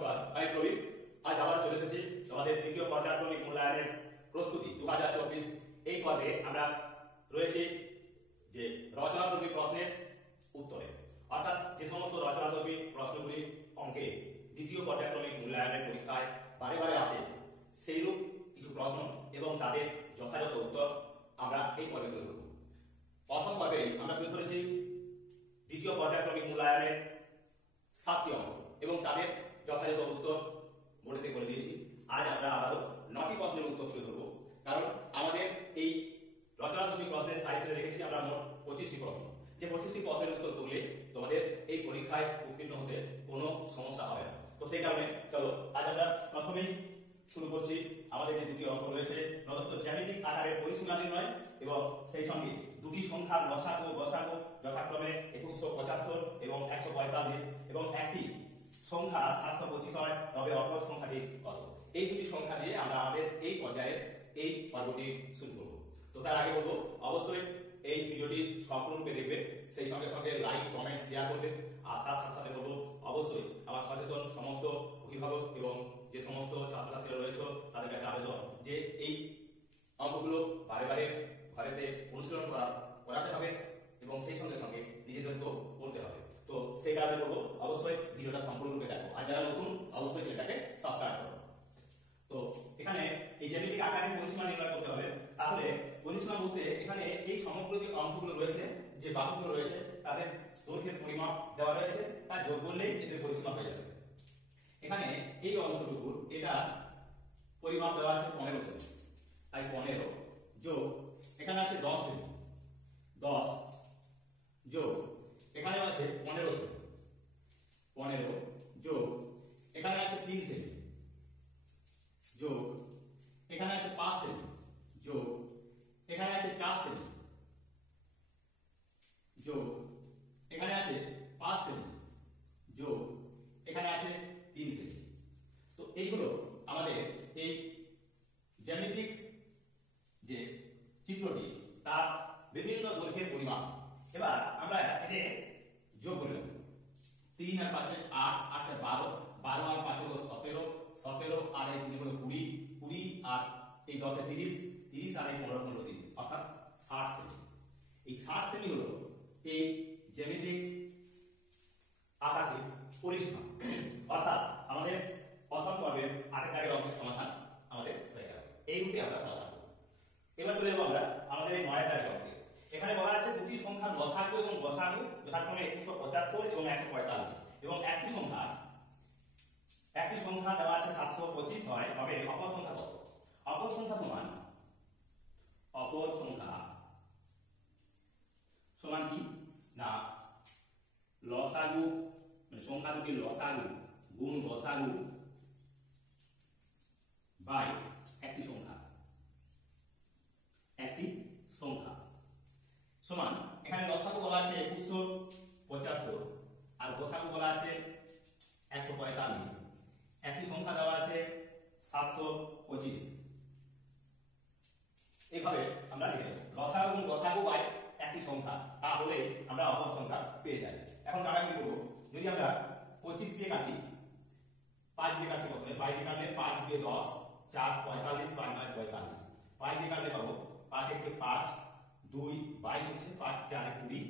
নমস্কার, আমি প্রবীর। আজ আবার চলে এসেছি তোমাদের তৃতীয় পর্যায়ক্রমিক মূল্যায়নের প্রস্তুতি 2024। এই পর্বে আমরা রয়েছি যে রচনাধর্মী প্রশ্নের উত্তরে, অর্থাৎ যে সমস্ত রচনাধর্মী প্রশ্নগুলি অঙ্কে দ্বিতীয় পর্যায়ক্রমিক মূল্যায়নের পরীক্ষায় বারে বারে আসে, সেইরূপ কিছু প্রশ্ন এবং তাদের যথাযথ উত্তর আমরা এই পর্বে তুলে ধরব। প্রথম পর্বে আমরা তুলে ধরেছি দ্বিতীয় পর্যায়ক্রমিক মূল্যায়নের 7টি অঙ্ক এবং তাদের যথাযথ উত্তর বোর্ডেতে করে দিয়েছি। আজ আমরা আবারও 9টি প্রশ্নের উত্তর তুলে ধরবো, কারণ আমাদের এই রচনাধর্মী প্রশ্নের সাইজে রেখেছি আমরা মোট 25টি প্রশ্ন। যে 25টি প্রশ্নের উত্তর করলে তোমাদের এই পরীক্ষায় উত্তীর্ণ হতে কোনো সমস্যা হবে না। তো সেই কারণে চলো আজ আমরা প্রথমেই শুরু করছি। আমাদের যে দ্বিতীয় অঙ্ক রয়েছে, প্রদত্ত জ্যামিতিক আকারের পরিসীমা নির্ণয় এবং সেই সঙ্গে দুটি সংখ্যার লসাগু ও গসাগু যথাক্রমে 2175 এবং 145 এবং একটি সংখ্যা 725 হয়, তবে অপর সংখ্যাটি কত? এই দুটি সংখ্যা দিয়ে আমরা আমাদের এই পর্যায়ে এই পর্বটি শুরু করব। তো তার আগে বলবো, অবশ্যই এই ভিডিওটি সম্পূর্ণরূপে দেখবে, সেই সঙ্গে সঙ্গে লাইক, কমেন্ট, শেয়ার করবে। আর তার সাথে সাথে বলবো, অবশ্যই আমার সচেতন সমস্ত অভিভাবক এবং যে সমস্ত ছাত্রছাত্রীরা রয়েছে তাদের কাছে আবেদন যে এই অঙ্কগুলো বারে বারে ঘরেতে অনুশীলন করাতে হবে এবং সেই সঙ্গে সঙ্গে নিজেদেরকেও করতে হবে। তো সেই কারণে বলবো, অবশ্যই ভিডিওটা সম্পূর্ণরূপে দেখো। আর যারা নতুন, অবশ্যই চ্যানেলটাকে সাবস্ক্রাইব করো। তো এখানে এই জ্যামিতিক আকারের পরিসীমা নির্ণয় করতে হবে। তাহলে পরিসীমা বলতে এখানে এই সমগ্র যে অংশগুলো রয়েছে, যে বাহুগুলো রয়েছে, তাদের দৈর্ঘ্যের পরিমাপ দেওয়া রয়েছে, তার যোগ করলেই এদের পরিসীমা হয়ে যাবে। এখানে এই অংশটুকুর এটা পরিমাপ দেওয়া আছে 15 সেমি, তাই 15 যোগ এখানে আছে 10 সেমি, 10 যোগ এখানে আছে 15 সেমি, 15 যোগ এখানে আছে 3 সেমি, যোগ এখানে আছে 5 সেমি, যোগ এখানে আছে 4 সেমি, যোগ এখানে আছে 5 সেমি, যোগ এখানে আছে 3 সেমি। তো এইগুলো আমাদের এই জ্যামিতিক যে চিত্রটি তার বিভিন্ন দৈর্ঘ্যের পরিমাপ। এবার আমরা এতে যোগ করে নেব। 3 আর 5 8, 8 আর 12, 12 আর 5 হলো 17, 17 আর এই 3 হলো 20, 20 আর এই 10 এ 30, 30 আর এই 15 হলো 30, অর্থাৎ 60 সেমি। এই 60 সেমি হলো এই জ্যামিতিক আকারের পরিসীমা। অর্থাৎ আমাদের প্রথম পর্বের 8 দাগের অঙ্কের সমাধান আমাদের হয়ে গেল। এই রূপে আমরা সমাধান করব। এবার চলে যাবো আমরা আমাদের এই 9 দাগের অঙ্কে। এখানে বলা আছে দুটি সংখ্যার লসাগু এবং গসাগু যথাক্রমে 2175 এবং 145 এবং একটি সংখ্যা দেওয়া আছে 725 হয়, তবে অপর সংখ্যা কত? অপর সংখ্যা সমান কি না, লসাগু মানে সংখ্যা দুটি লসাগু গুণ গসাগু বাই একটি সংখ্যা সমান। এখানে লসাগু বলা আছে 2175 আর গসাগু বলা আছে 145, একটি সংখ্যা দেওয়া আছে 725। এইভাবে আমরা লিখে নেব লসাগু এবং গসাগু বাই একটি সংখ্যা, তাহলে আমরা অপর সংখ্যা পেয়ে যাই। এখন কাটাকুটি করব। যদি আমরা 25 দিয়ে কাটি, 5 দিয়ে কাটছি, প্রথমে 5 দিয়ে কাটলে 5 দিয়ে 10, 4 45, 5 9 45, 5 দিয়ে কাটলে পাবো 5 1 5, 2 22 হচ্ছে, 5 4 20,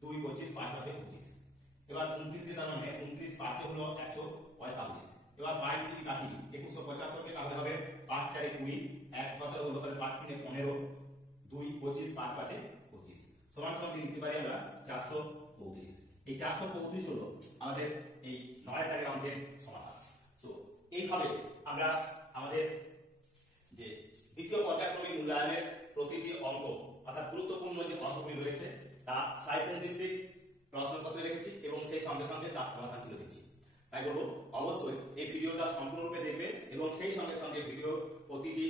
2 25, 5 5 25। এবার 29 দিয়ে, তার মানে 29 5 হলো 145। এবার 22 যদি কাটি 2175 কে, তাহলে হবে 5 4 20, 1 17 হলো, তাহলে 5 3 15, 2 25, 5 5 25 সমান সমান লিখতে পারি আমরা 435। এই 435 হলো আমাদের এই 9 দাগের অঙ্কের সমাধান। তো এইভাবে আমরা আমাদের যে দ্বিতীয় পর্যায়ক্রমিক মূল্যায়নের প্রতিটি অঙ্ক, অর্থাৎ গুরুত্বপূর্ণ যে অঙ্কগুলি রয়েছে, তা সাইজেন ভিত্তিক প্রশ্নপত্রে রেখেছি এবং সেই সঙ্গে সঙ্গে তার সমাধান তুলে দিচ্ছি। তাই বলবো, অবশ্যই এই ভিডিওটা সম্পূর্ণরূপে দেখবে এবং সেই সঙ্গে সঙ্গে ভিডিও প্রতিটি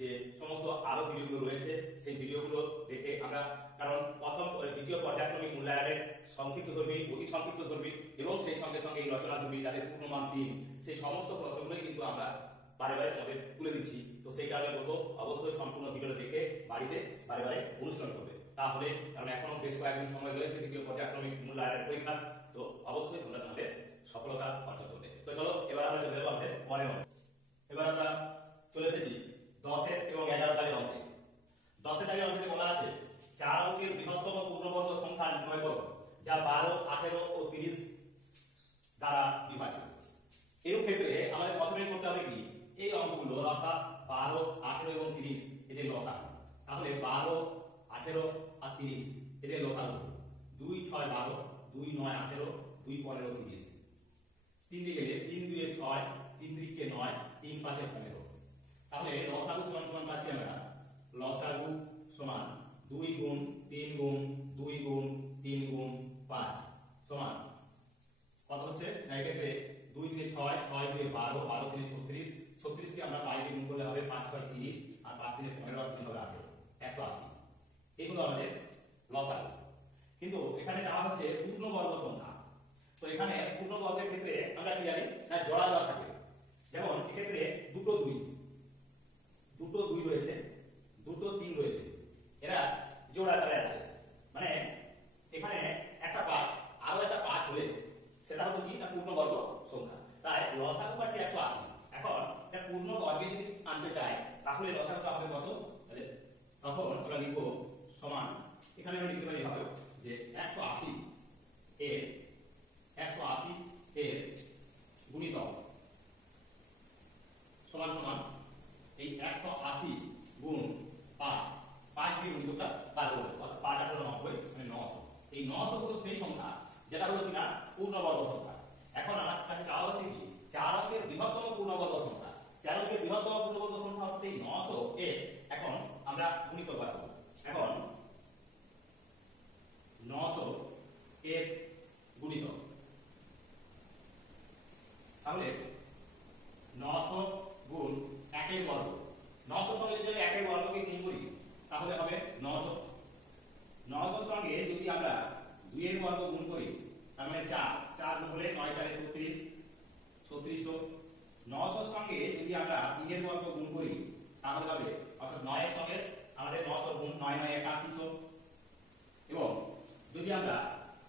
যে সমস্ত আরো ভিডিওগুলো রয়েছে সেই ভিডিওগুলো দেখে আমরা, কারণ দ্বিতীয় পর্যায়ক্রমিক মূল্যায়নের সংক্ষিপ্তধর্মী, অতি সংক্ষিপ্তধর্মী এবং সেই সঙ্গে সঙ্গে এই রচনাধর্মী যাদের পূর্ণমান 3, সেই সমস্ত প্রশ্নগুলোই কিন্তু আমরা বারে বারে তোমাদের তুলে দিচ্ছি। তো সেই কারণে বলবো, অবশ্যই সম্পূর্ণ ভিডিও দেখে বাড়িতে বারে বারে অনুশীলন করবে। তাহলে কারণ এখনো বেশ কয়েকদিন সময় রয়েছে দ্বিতীয় পর্যায়ক্রমিক মূল্যায়নের পরীক্ষা, তো অবশ্যই তোমরা তোমাদের সফলতা অর্জন করবে। তো চলো দ্বারা বিভাজ্য। এই ক্ষেত্রে আমাদের প্রথমে করতে হবে কি, এই অঙ্কগুলো অর্থাৎ 12, 18 এবং 30 এদের লসাগু। তাহলে 12, 18 আর 30 এদের লসাগু 2 6 12, 2 9 18, 2 15 30। 3 দিয়ে গেলে 3 2 6, 3 3 9, 3 5 15। তাহলে লসাগু সমান সমান পাচ্ছি আমরা, লসাগু সমান 2 গুণ 3 গুণ 2 গুণ 3 গুণ 5 সমান কত হচ্ছে না, এক্ষেত্রে 2 দিয়ে 6, 6 দিয়ে 12, 12 দিয়ে 36, 36 কে আমরা 5 দিয়ে গুণ করলে হবে 5 6 30, আর 5 দিয়ে 15 আর 3 হবে 18, 180। এগুলো আমাদের লসাগু। কিন্তু এখানে চাওয়া হচ্ছে পূর্ণবর্গ সংখ্যা। তো এখানে পূর্ণবর্গের ক্ষেত্রে আমরা কি জানি না, জোড়া জোড়া থাকে। যেমন এক্ষেত্রে দুটো 2 রয়েছে, দুটো 3 রয়েছে, এরা জোড়া আকারে আছে। মানে এখানে একটা 5 আরো একটা 5 হলে সেটা হলো কি না, পূর্ণবর্গ সংখ্যা। তাই লসাগু পাচ্ছি 180। এখন এটা পূর্ণবর্গে যদি আনতে চাই তাহলে লসাগুটা হবে কত, তাহলে তখন আমরা লিখব সমান, এখানে আমরা লিখতে পারি হবে যে 180 এর গুণিতক সমান সমান এই 180 গুণ 5, 5 দিয়ে গুণিতকটা বার করব, অর্থাৎ 5 8 90 মানে 900। এই 900 হলো সেই সংখ্যা যেটা হলো কিনা পূর্ণবর্গ সংখ্যা। এখন আমার কাছে চাওয়া হচ্ছে কি 4 অঙ্কের বৃহত্তম পূর্ণবর্গ সংখ্যা। 4 অঙ্কের বৃহত্তম পূর্ণবর্গ সংখ্যা হচ্ছে এই 900 এর এখন আমরা গুণিতক বার করব। এখন 900 এর গুণিতক, তাহলে 900 গুণ 1 এর বর্গ, 900 সঙ্গে যদি 1 এর বর্গকে গুণ করি তাহলে হবে 900। 900 সঙ্গে যদি আমরা 2 এর বর্গ গুণ করি তার মানে 4 গুণ হলে 9 4 36, 3600। 900 সঙ্গে যদি আমরা 3 এর বর্গ গুণ করি তাহলে হবে, অর্থাৎ 9 এর সঙ্গে আমাদের 900 গুণ 9 9 8100। এবং যদি আমরা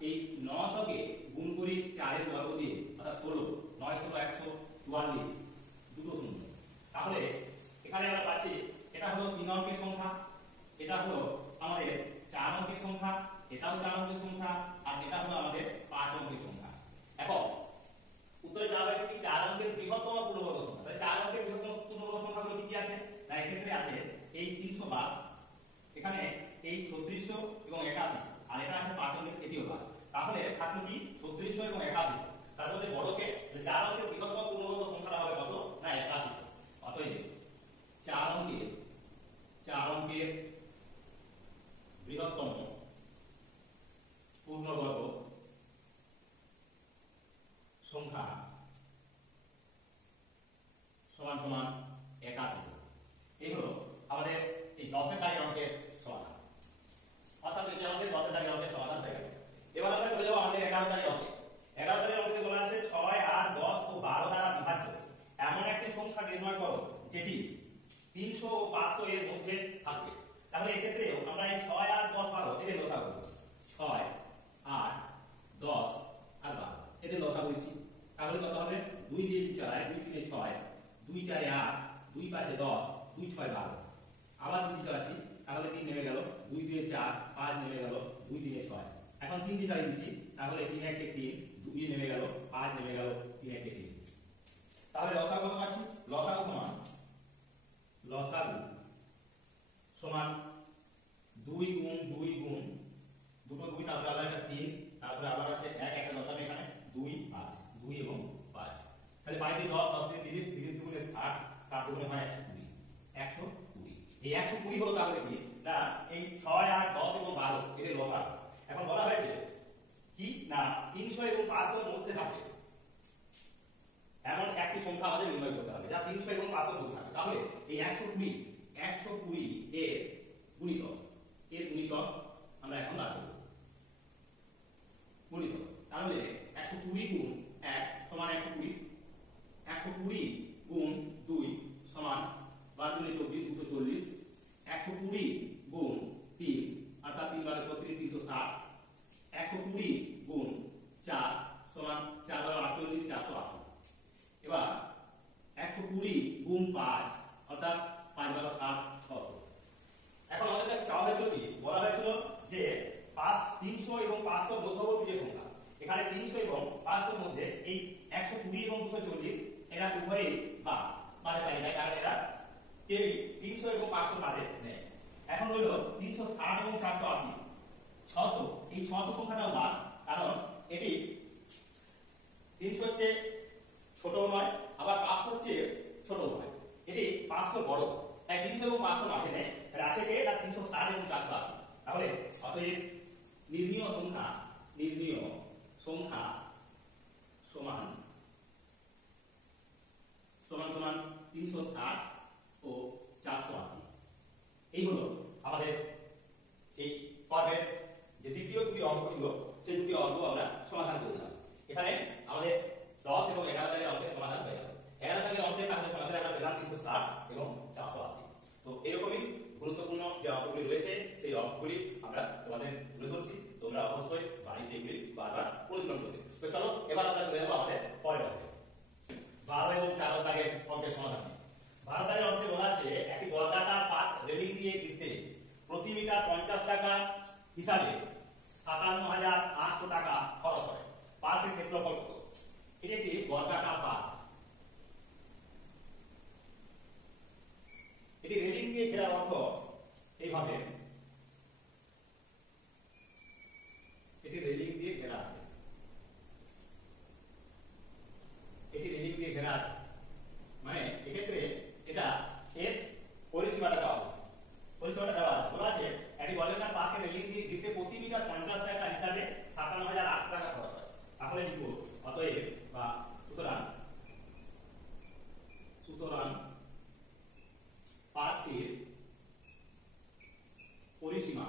এই 900 কে গুণ করি 4 এর বর্গ দিয়ে, অর্থাৎ 16, 9 16 144, দুটো শূন্য, তাহলে এখানে আমরা পাচ্ছি এটা হলো 3 অঙ্কের সংখ্যা, এটা হলো আমাদের 4 অঙ্কের সংখ্যা, এটাও 4 অঙ্কের সংখ্যা, আর এটা হলো আমাদের 5 অঙ্কের সংখ্যা। এখন উত্তরে চাওয়া হয়েছে কি 4 অঙ্কের বৃহত্তম পূর্ণবর্গ সংখ্যা। তাহলে 4 অঙ্কের বৃহত্তম পূর্ণবর্গ সংখ্যাগুলো কি কি আছে না, এক্ষেত্রে আছে এই 312, এখানে এই 3600 এবং 81, আর এটা আছে 5 অঙ্কের, এটিও বাদ। তাহলে থাকলো কি 3600 এবং 81। তারপরে বড়কে 4 অঙ্কের বৃহত্তম পূর্ণবর্গ সংখ্যাটা হবে কত না 81। অতএব 4 অঙ্কের বৃহত্তম পূর্ণবর্গ সংখ্যা সমান সমান 81। এই হলো আমাদের এই 10 এর দাগের অঙ্কের সমাধান। অর্থাৎ এই আমাদের 10 এর দাগের অঙ্কের সমাধান হয়ে গেল। এবার আমরা চলে যাব আমাদের 11 দাগের অঙ্কে। 11 দাগের অঙ্কে বলা আছে 6 8 10 ও 12 দ্বারা বিভাজ্য এমন একটি সংখ্যা নির্ণয় করো যেটি 300 ও 500 এর মধ্যে থাকবে। তাহলে এক্ষেত্রে আমরা এই 6 8 10 12 এদের লসাগু, 6 8 10 আর 12 এদের লসাগু দিচ্ছি। তাহলে কত হবে, 2 দিয়ে 4, 2 3 6, 2 4 8, 2 5 10, 2 6 12। আবার 2 দিয়ে চালাচ্ছি, তাহলে 3 নেমে গেল, 2 দিয়ে 4, 5 নেমে গেল, 2 3 6। এখন 3 দিয়ে চালিয়ে দিচ্ছি, তাহলে 3 1 3, 2 নেমে গেল, 5 নেমে গেল, 3 1 3। তাহলে লসাগু কত পাচ্ছি, লসাগু সমান 2 গুণ 2 গুণ দুটো 2, তারপরে আবার একটা 3, তারপরে আবার আছে 1 একটা লসাগু এখানে 2 5, 2 এবং 5। তাহলে 5 দিয়ে 10, 10 দিয়ে 30, 30 দুগুণে 60, 60 দুগুণে হয় 120। এই 120 হলো তাহলে কি না এই 6 8 10 এবং 12 এদের লসাগু। এখন বলা হয়েছে কি না 300 এবং 500 এর মধ্যে থাকে এমন একটি সংখ্যা আমাদের নির্ণয় করতে হবে যা 300 এবং 500 এর মধ্যে থাকে। তাহলে এই 120 এর গুণিতক আমরা এখন বার করব। গুণিতক, তাহলে 120 গুণ 1 সমান 120, 120 গুণ 2 সমান 12 গুণে 24 240, 120 গুণ 3 অর্থাৎ 3 12 36 360, 120 গুণ 4 সমান 4 12 48 480। এবার 120 গুণ 5 অর্থাৎ 5 12 7 600। এখন আমাদের কাছে চাওয়া হয়েছিল কি, বলা হয়েছিল যে 300 এবং 500 মধ্যবর্তী যে সংখ্যা, এখানে 300 এবং 500 মধ্যে এই 2b এবং 240 এরা উভয়ই বাদে তালিকায়, কারণ এরা কেউই 300 এবং 500 মাঝে নেই। এখন হইল 360 এবং 480, 600, এই 600 সংখ্যাটাও বাদ, কারণ এটি 300 হচ্ছে ছোট নয়, আবার 500 হচ্ছে ছোট নয়, এটি 500 বড়, তাই 300 এবং 500 মাঝে নেই। তাহলে আছে কে? না 360 এবং 480। তাহলে অতএব নির্ণীয় সংখ্যা সমান সমান সমান 360 ও 480। এই হলো আমাদের এই পর্বের যে দ্বিতীয় দুটি অঙ্ক ছিল, সেই দুটি অঙ্ক আমরা সমাধান করলাম। এখানে আমাদের 10 এবং 11 দাগের অঙ্কের সমাধান হয়ে গেল। 11 দাগের অঙ্কের কাছে সমাধান আমরা পেলাম 360 এবং 480। তো এরকমই গুরুত্বপূর্ণ যে অঙ্কগুলি রয়েছে সেই অঙ্কগুলি আমরা তোমাদের তুলে ধরছি। তোমরা অবশ্যই বাড়িতে এগুলি বারবার পরিশ্রম করবে। তো চলো এবার আমরা চলে যাবো আমাদের পরের অঙ্কে, 12 এবং 13 দাগের অঙ্কের সমাধান। 12 দাগের অঙ্কে বলা আছে একটি বর্গাকার পাত রেলিং দিয়ে ঘিরতে প্রতি মিটার 50 টাকা হিসাবে 57,800 টাকা খরচ হয়। পাতের ক্ষেত্রফল কত? এটি একটি বর্গাকার পাত, এটি রেলিং দিয়ে ঘেরার অর্থ এইভাবে, এটি রেলিং দিয়ে ঘেরা আছে, এটি রেলিং দিয়ে ঘেরা আছে, মানে এক্ষেত্রে এটা এর পরিসীমাটা দেওয়া আছে, পরিসীমাটা দেওয়া আছে। বলা আছে একটি বর্গাকার পাতকে রেলিং দিয়ে ঘিরতে প্রতি মিটার 50 টাকা হিসাবে 57,800 টাকা খরচ হয়। তাহলে লিখব অতএব বা সুতরাং পাতটির পরিসীমা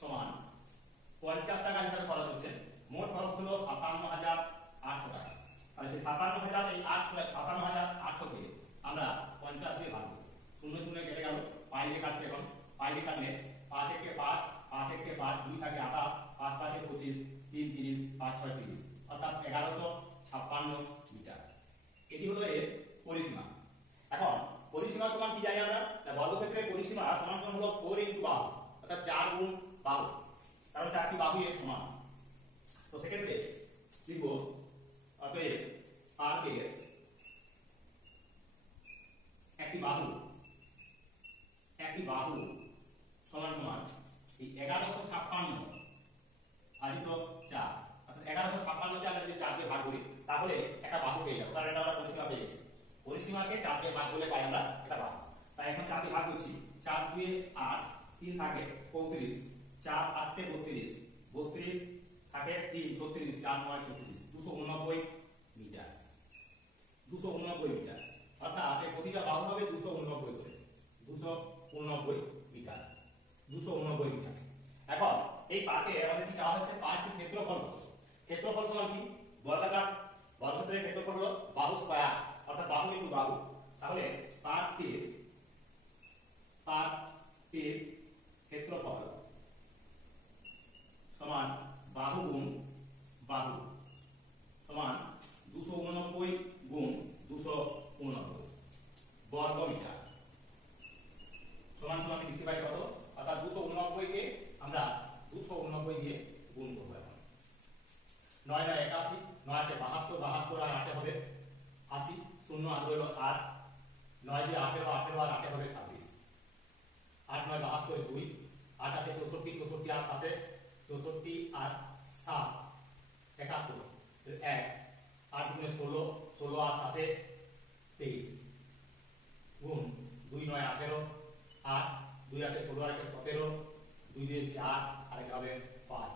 সমান 50 টাকা হিসাবে খরচ হচ্ছে। মোট খরচ হলো 57,800 টাকা। তাহলে সেই 57,000 এই 57,800 কে আমরা 50 দিয়ে ভাগ করব। শূন্য শূন্য কেটে গেল, পাই দিয়ে কাটছে, এখন পাই দিয়ে কাটলে 5 একে 5, 5 একে 5, 2 থাকে 28, 5 5 এ 25, 3 30, 5 6 30, অর্থাৎ 1156 মিটার। এটি হলো এর পরিসীমা। এখন পরিসীমা সমান কি জানি আমরা? বর্গক্ষেত্রের পরিসীমা সমান সমান হলো 4 × বাহু, অর্থাৎ 4 গুণ বাহু, কারণ 4টি বাহু এর সমান। তো সেক্ষেত্রে লিখব অতএব পাতের একটি বাহু সমান সমান এই 1156 ভাজিত 4, অর্থাৎ 1156 কে আমরা যদি 4 দিয়ে ভাগ করি তাহলে একটা বাহু পেয়ে যাবো, কারণ এটা আমরা পরিসীমা পেয়ে গেছি। পরিসীমাকে 4 দিয়ে ভাগ করলে পাই আমরা এটা বাহু। তাই এখন 4 দিয়ে ভাগ করছি, 4 2 8, 3 থাকে 35, 4 8 তে 32, 32 থাকে 3 36, 4 9 36, 289 মিটার, 289 মিটার, অর্থাৎ এই প্রতিটা বাহু হবে 289 করে, 289 মিটার, 289 মিটার। এখন এই পাতে আমাদের কি চাওয়া হচ্ছে? পাতটির ক্ষেত্রফল কত? ক্ষেত্রফল সমান কি? বর্গাকার বর্গক্ষেত্রের ক্ষেত্রফল হলো বাহু স্কয়ার, অর্থাৎ বাহু ইনটু বাহু। তাহলে পাতটির ক্ষেত্রফল সমান বাহু গুণ বাহু সমান 289 গুণ 289 বর্গ মিটার, সমান সমান লিখতে পারি কত? অর্থাৎ 289 কে আমরা 289 দিয়ে গুণ করব। এখন 9 9 81, 9 8 72, 72 আর 8 হবে 80, 0 8 হলো 8, 9 দিয়ে 18, 18 আর 8 হবে 26, 8 9 72 2, 8 8 64, 64 আর 7 64 আর 7 71, 1 8 গুণে 16, 16 আর 7 23 গুণ 2 9 18, আর 2 8 16 আর 17, 2 দিয়ে 4 আর হবে 5,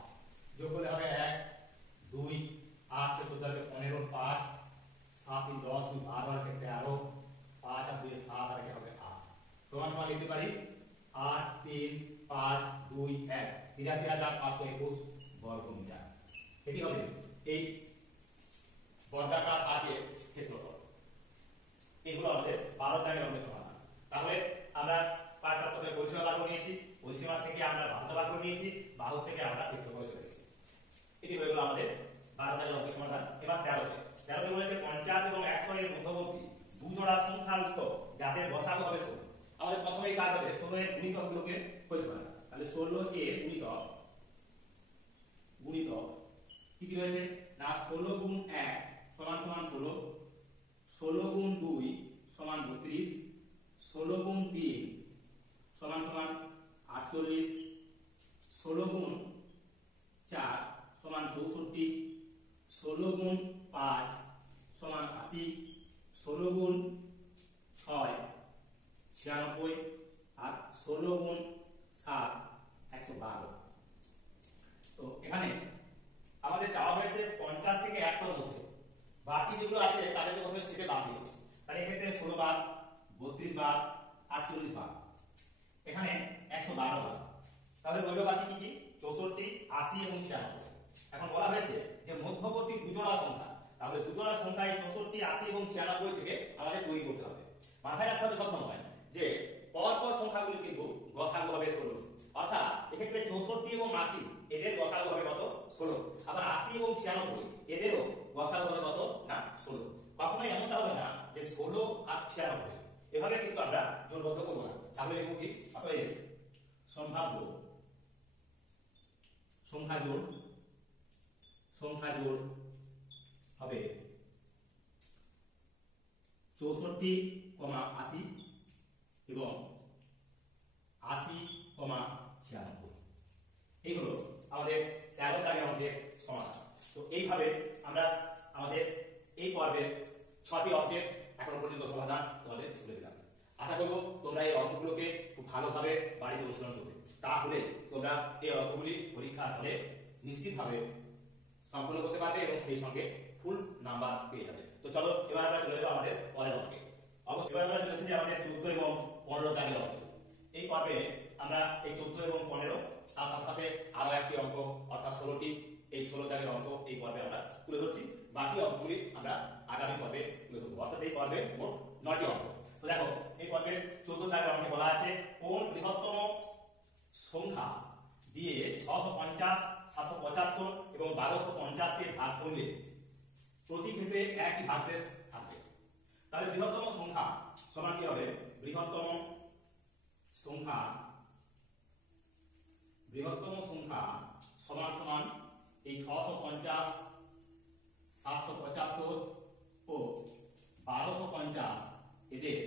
যোগ করলে হবে 1 2 8 14 আর 15, 5 7 3 10, 2 12 আর 13, 5 আর 2 7 আর হবে 8, সমান সমান লিখতে পারি 8 3 5 2 1 83,521 বর্গ মিটার। এটি হবে এই বর্গাকার পাতের ক্ষেত্রফল। এগুলো আমাদের 12 দাগের অঙ্কের সমাধান। তাহলে আমরা পাঁচটা প্রথমে পরিসীমা বার করে নিয়েছি, পরিসীমা থেকে আমরা বাহুটা বার করে নিয়েছি, বাহু থেকে আমরা ক্ষেত্রফল চলে গেছি। এটি হয়ে গেল আমাদের 12 দাগের অঙ্কের সমাধান। এবার 13তে বলেছে 50 এবং 100 এর মধ্যবর্তী দু জোড়া সংখ্যা লিখ যাদের গসাগু হবে 16। আমাদের প্রথমেই কাজ হবে 16 এর গুণিতকগুলোকে খোঁজ করা। তাহলে 16 এর গুণিতক কি রয়েছে না 16 গুণ 1 সমান সমান 16, 16 গুণ 2 সমান 32, 16 গুণ 3 সমান সমান 48, 16 গুণ 4 সমান 64, 16 গুণ 5 সমান 80, 16 গুণ 6 96 আর 16 গুণ 7 112। তো এখানে আমাদের চাওয়া হয়েছে 50 থেকে 100 এর মধ্যে, বাকি যেগুলো আছে তাদেরকে প্রথমে ছেটে বাদ দিই। তাহলে এক্ষেত্রে 16 বাদ, 32 বাদ, 48 বাদ, এখানে 112 বাদ। তাহলে রইল বাকি কি কি 64, 80 এবং 96। এখন বলা হয়েছে যে মধ্যবর্তী দুজোড়া সংখ্যা, তাহলে দুজোড়া সংখ্যা এই 64, 80 এবং 96 থেকে আমাদের তৈরি করতে হবে। মাথায় রাখতে হবে সবসময় যে পরপর সংখ্যাগুলি কিন্তু গসাগু হবে 16, অর্থাৎ এক্ষেত্রে 64 এবং 80 এদের গসাগু হবে কত 16, আবার 80 এবং 96 এদেরও গসাগু হবে কত না 16। কখনোই এমনটা হবে না যে 16 আর 96 এভাবে কিন্তু আমরা জোড়বদ্ধ করব না। তাহলে লিখব কি অতএব সম্ভাব্য সংখ্যা জোড় হবে 64, 80 এবং 80, 96। এই হলো আমাদের 13 দাগের অঙ্কের সমাধান। তো এইভাবে আমরা আমাদের এই পর্বের 6টি অঙ্কের এখনো পর্যন্ত সমাধান তোমাদের তুলে দিলাম। আশা করব তোমরা এই অঙ্কগুলোকে খুব ভালোভাবে বাড়িতে অনুশীলন করবে, তাহলে তোমরা এই অঙ্কগুলি পরীক্ষার হলে নিশ্চিতভাবে সম্পন্ন করতে পারবে এবং সেই সঙ্গে ফুল নাম্বার পেয়ে যাবে। তো চলো এবার আমরা চলে যাব আমাদের পরের অঙ্কে। অবশ্যই এবার আমরা চলে এসেছি আমাদের 14 এবং 15 দাগের অঙ্ক। এই পর্বে আমরা এই 14 এবং 15 তার সাথে আরো একটি অঙ্ক অর্থাৎ 16টি এই 16 দাগের অঙ্ক এই পর্বে আমরা তুলে ধরছি। বাকি অঙ্কগুলি আমরা আগামী পর্বে তুলে ধরব, অর্থাৎ এই পর্বে মোট 9টি অঙ্ক। তো দেখো এই পর্বে 14 দাগের অঙ্কে বলা আছে কোন বৃহত্তম সংখ্যা দিয়ে 650, 775 এবং 1250 কে ভাগ করলে প্রতি ক্ষেত্রে একই ভাগশেষ থাকবে। তাহলে বৃহত্তম সংখ্যা সমান কি হবে বৃহত্তম সংখ্যা সমান সমান এই 650, 775 ও 1250 এদের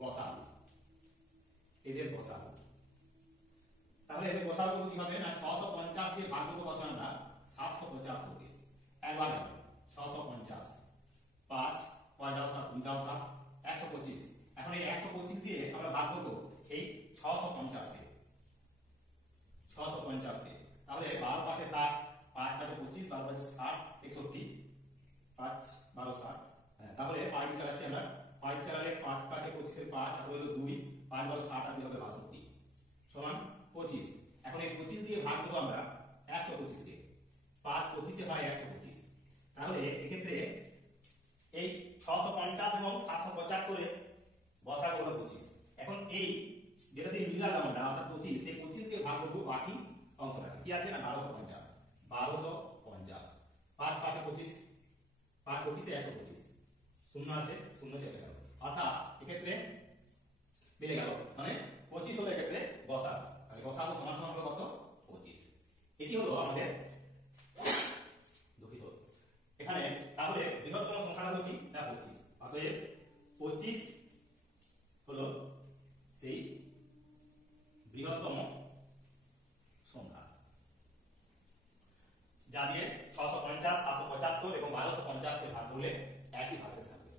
গসাগু। তাহলে এদের গসাগু কিভাবে না 650 দিয়ে ভাগ করব কত আমরা 775 কে। একবার 650 5 5 7 2 7 125। এখন এই 125 দিয়ে আমরা ভাগ করব এই 650 কে। তাহলে 12 5 60, 5 5 25, 12 5 60, 61, 5 12 60। তাহলে 5 চালাচ্ছি আমরা, 5 চালালে 5 5 25 এর 5 আর হলো 2, 5 12 60 আর হবে 62 সমান 25। এখন এই 25 দিয়ে ভাগ করব আমরা 125 কে। 5 25 এ ভাগ 125। তাহলে এক্ষেত্রে এই 650 এবং 775 এর গসাগু হলো 25। এখন এই যেটা দিয়ে মিলালাম আমরা অর্থাৎ 25, সেই 25 দিয়ে ভাগ করব বাকি অংশটা কি আছে না 1250। 5 5 25, 5 25 এ 125, শূন্য আছে, শূন্য চলে গেল, অর্থাৎ এক্ষেত্রে মিলে গেল, মানে 25 হলো এক্ষেত্রে গসাগু। আর গসাগু সমান সমান হলো কত 25। এটি হলো আমাদের দুঃখিত এখানে। তাহলে বৃহত্তম সংখ্যা হলো কি না 25। অতএব 25 হলো সেই বৃহত্তম সংখ্যা যা দিয়ে 650, 775 এবং 1250 কে ভাগ করলে একই ভাগশেষ থাকবে,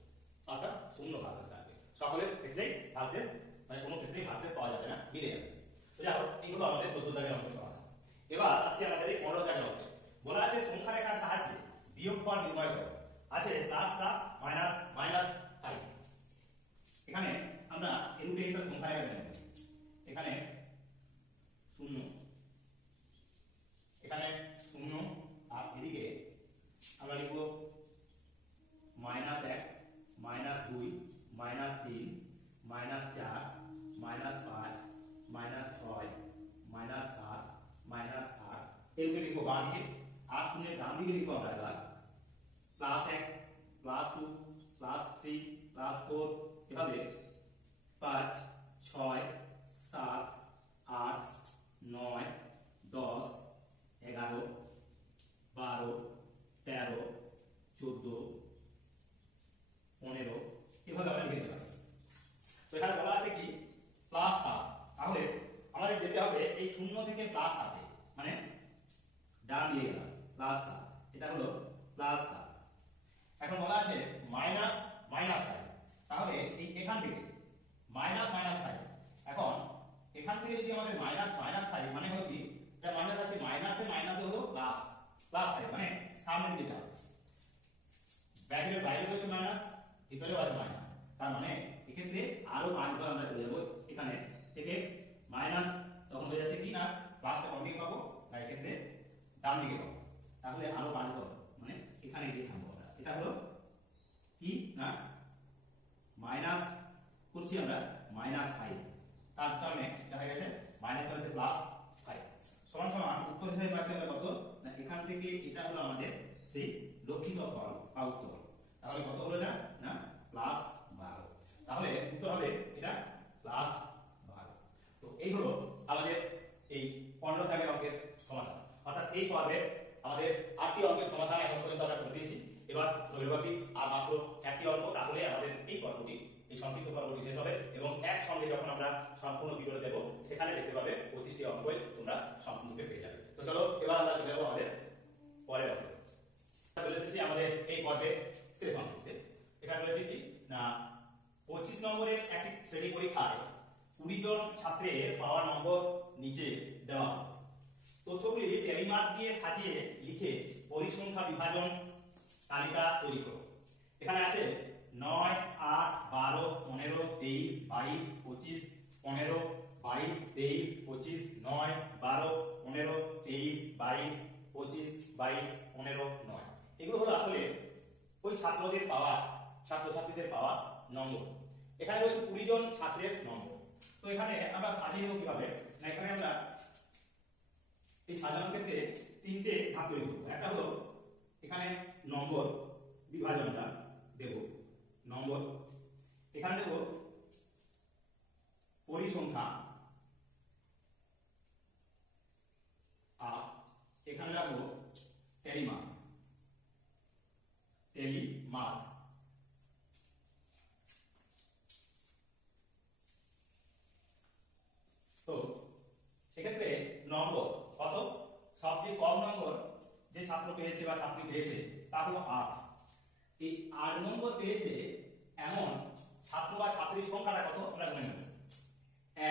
অর্থাৎ শূন্য ভাগশেষ থাকবে। সকলের ক্ষেত্রেই ভাগশেষ মানে কোনো ক্ষেত্রেই ভাগশেষ পাওয়া যাবে না, মিলে যাবে। তো যাই হোক এইগুলো আমাদের 14 দাগের অঙ্কের সমাধান। এবার আসছে আমাদের এই 15 দাগের অঙ্কে। বলা আছে সংখ্যা রেখার সাহায্যে বিয়োগফল নির্ণয় করো। আছে +7 -5। এখানে আমরা এরূপে একটা সংখ্যা রেখা নেব। এখানে 0, এখানে 0 আর এদিকে আমরা লিখব -1 -2 -3 -4 -5 -6 -7 -8 এগুলো লিখবো বাঁ দিকে। আর 0 ডান দিকে লিখবো আমরা এবার +1 +2 +3 +4 এভাবে 5 6 7 8 9 10 11 12 এটা হলো প্লাস 7। এখন বলা আছে মাইনাস মাইনাস 5, তাহলে এই এখান থেকে মাইনাস মাইনাস 5, এখন এখান থেকে যদি আমাদের মাইনাস মাইনাস 5 মানে হলো কি, এটা মাইনাস আছে, মাইনাসে মাইনাসে হলো প্লাস প্লাস 5, মানে সামনে দিকে যাবে, ব্র্যাকেটের বাইরে রয়েছে মাইনাস, ভিতরেও আছে মাইনাস, তার মানে এক্ষেত্রে আরো 5 ঘর আমরা চলে যাবো এখানে থেকে মাইনাস, তখন হয়ে যাচ্ছে কি না প্লাসটা কোন দিকে পাবো না এক্ষেত্রে ডান দিকে পাবো, তাহলে আরো 5 ঘর মানে এখানে দিয়ে থামবো আমরা। এটা হলো কি না মাইনাস করছি আমরা মাইনাস 5, তার কারণে দেখা গেছে মাইনাস আছে প্লাস 5 সমান সমান উত্তর হিসেবে পাচ্ছি আমরা কত না, এখান থেকে এটা হলো আমাদের সেই লক্ষিত ফল বা উত্তর, তাহলে কত হলো এটা না প্লাস 12, তাহলে উত্তর হবে এটা প্লাস 12। তো এই হলো আমাদের এই 15 দাগের অঙ্কের সমাধান, অর্থাৎ এই পর্বে আমাদের 8টি অঙ্কের সমাধান এখন পর্যন্ত আমরা করে দিয়েছি। এবার রবিবারটি আর মাত্র 1টি অঙ্ক, তাহলে আমাদের এই পর্বটি এই সংক্ষিপ্ত পর্বটি শেষ হবে এবং একসঙ্গে যখন আমরা সম্পূর্ণ ভিডিও দেব সেখানে দেখতে পাবে 25টি অঙ্কই তোমরা সম্পূর্ণরূপে পেয়ে যাবে। তো চলো এবার আমরা চলে যাবো আমাদের পরের অঙ্কে। চলে এসেছি আমাদের এই পর্বে শেষ অঙ্কে। এখানে রয়েছে কি না 25 নম্বরের একটি শ্রেণী পরীক্ষায় 20 জন ছাত্রের পাওয়া নম্বর নিচে দেওয়া, তথ্যগুলি টেলিমার্ক দিয়ে সাজিয়ে লিখে পরিসংখ্যা বিভাজন তালিকা তৈরি করো। এখানে আছে 9, 8, 12, 15, 23, 22, 25, 15, 22, 23, 25, 9, 12, 15, 23, 22, 25, 22, 15, 9। এগুলো হলো আসলে ওই ছাত্রদের পাওয়া, ছাত্রছাত্রীদের পাওয়া নম্বর। এখানে রয়েছে 20 জন ছাত্রের নম্বর। তো এখানে আমরা সাজিয়ে নেব কিভাবে না, এখানে আমরা এই সাজানোর ক্ষেত্রে 3টে ধাপ তৈরি করব। একটা হলো এখানে নম্বর বিভাজনটা দেব, নম্বর এখানে দেব পরিসংখ্যা, আর এখানে রাখবো টেলিমার্ক, টেলিমার্ক। তো সেক্ষেত্রে নম্বর কত, সবচেয়ে কম নম্বর যে ছাত্র পেয়েছে বা ছাত্রী পেয়েছে তা হলো 8। এই 8 নম্বর পেয়েছে এমন ছাত্র বা ছাত্রীর সংখ্যাটা কত আমরা জেনে নেব।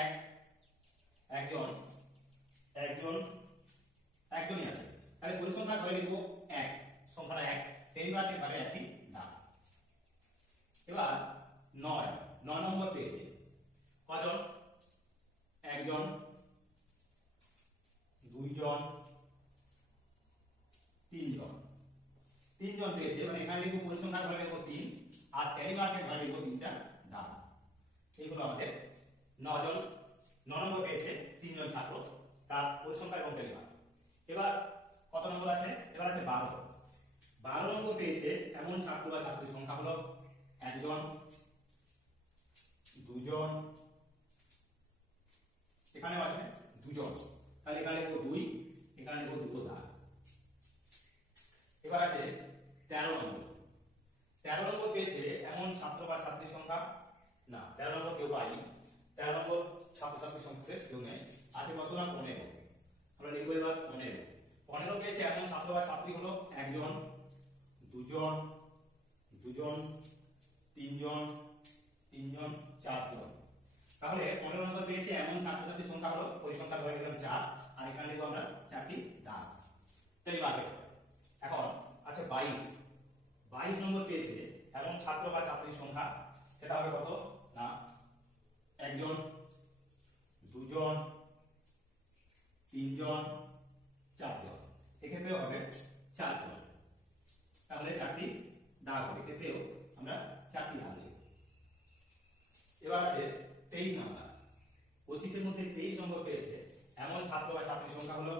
1, একজনই আছে, তাহলে পরিসংখ্যা ধরে লিখব 1, সংখ্যাটা 1, টেলিমার্কের ঘরে একটি দাগ। এবার 9 নম্বর পেয়েছে কজন, 1 জন, 2 জন, 3 জন, 3 জন পেয়েছে, মানে এখানে লিখব পরিসংখ্যার ঘরে লিখব 3 আর টেলিমার্কের ঘরে লিখব 3টা দাগ। এইগুলো আমাদের 9 নম্বর পেয়েছে 3 জন ছাত্র, তার পরিসংখ্যা এবং টেলিমার্ক। এবার কত নম্বর আছে, এবার আছে 12 নম্বর পেয়েছে এমন ছাত্র বা ছাত্রীর সংখ্যা হলো 1 জন, 2 জন, এখানেও আছে 2 জন, তাহলে এখানে লিখব 2, এখানে লিখব 2 দাগ। এবার আছে 13 নম্বর পেয়েছে এমন ছাত্র বা ছাত্রীর সংখ্যা, না 13 নম্বর কেউ পাইনি, 13 নম্বর ছাত্রছাত্রীর সংখ্যা কেউ নেই, আছে কত না 15, আমরা লিখব এবার 15 পেয়েছে এমন ছাত্র বা ছাত্রী হলো 1 জন, 2 জন, 2 জন, 3 জন, 3 জন, 4 জন, তাহলে 15 নম্বর পেয়েছে এমন ছাত্রছাত্রীর সংখ্যা হলো পরিসংখ্যা ধরে নিলাম 4 আর এখানে লিখব আমরা 4টি দাগ। টেলিমার্কের এখন আছে 22 নম্বর পেয়েছে এমন ছাত্র বা ছাত্রীর সংখ্যা, সেটা হবে কত না 1 জন, 2 জন, 3 জন, 4 জন, এক্ষেত্রে হবে 4 জন, তাহলে 4টি দাগ হবে, এক্ষেত্রেও আমরা 4টি দাগ দেব। এবার আছে 23 নম্বর, 25 এর মধ্যে 23 নম্বর পেয়েছে এমন ছাত্র বা ছাত্রীর সংখ্যা হলো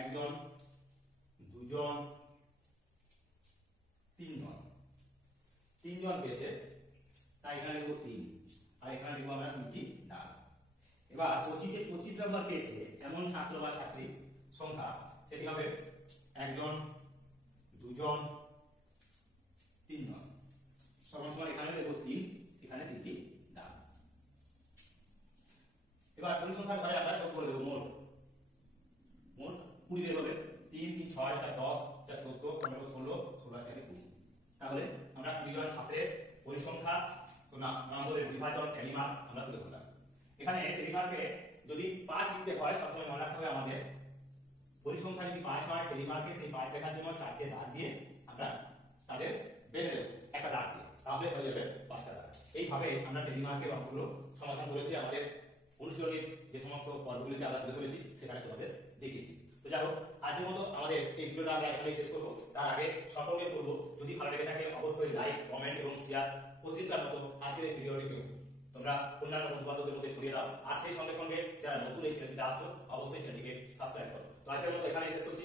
1 জন, 2 জন, 3 জন, 3 জন পেয়েছে, তাই এখানে লিখব 3 আর এখানে লিখব আমরা 3টি দাগ। এবার 25 নম্বর পেয়েছে এমন ছাত্র বা ছাত্রীর সংখ্যা, সেটি হবে 1 জন, 2 জন, 3 জন, সমান সমান এখানে লিখব 3, এখানে 3টি দাগ। এবার পরিসংখ্যার ঘরে আমরা যোগ করে দেব মোট 20 বের হবে, 3, 3, 6, 4, 10, 4, 14, 15, নম্বরের বিভাজন টেলিমার্ক আমরা তুলে ধরলাম। এখানে টেলিমার্কে যদি 5 দিতে হয় সবসময় মনে রাখতে হবে আমাদের পরিসংখ্যা যদি 5 হয় টেলিমার্কে সেই 5 লেখার জন্য 4টে দাগ দিয়ে আমরা তাদের বেঁধে দেব একটা দাগ দিয়ে, তাহলে হয়ে যাবে 5টা দাগ। এইভাবে আমরা টেলিমার্কের অঙ্কগুলো সমাধান করেছি। আমাদের অনুশীলনীর যে সমস্ত পর্বগুলিকে আমরা তুলে ধরেছি সেখানে তোমাদের দেখিয়েছি। তো যাই হোক, আজকের মতো আমাদের এই ভিডিওটা আমরা এখানেই শেষ করবো। তার আগে সকলকে বলবো, যদি ভালো লেগে থাকে অবশ্যই লাইক, কমেন্ট এবং শেয়ার প্রতিদিনকার মতো আজকের এই ভিডিওটিকে তোমরা অন্যান্য বন্ধু-বান্ধবদের মধ্যে ছড়িয়ে দাও। আর সেই সঙ্গে সঙ্গে যারা নতুন এই চ্যানেলটিতে আসছো অবশ্যই চ্যানেলটিকে সাবস্ক্রাইব করো। তো আজকের মতো এখানেই শেষ করছি।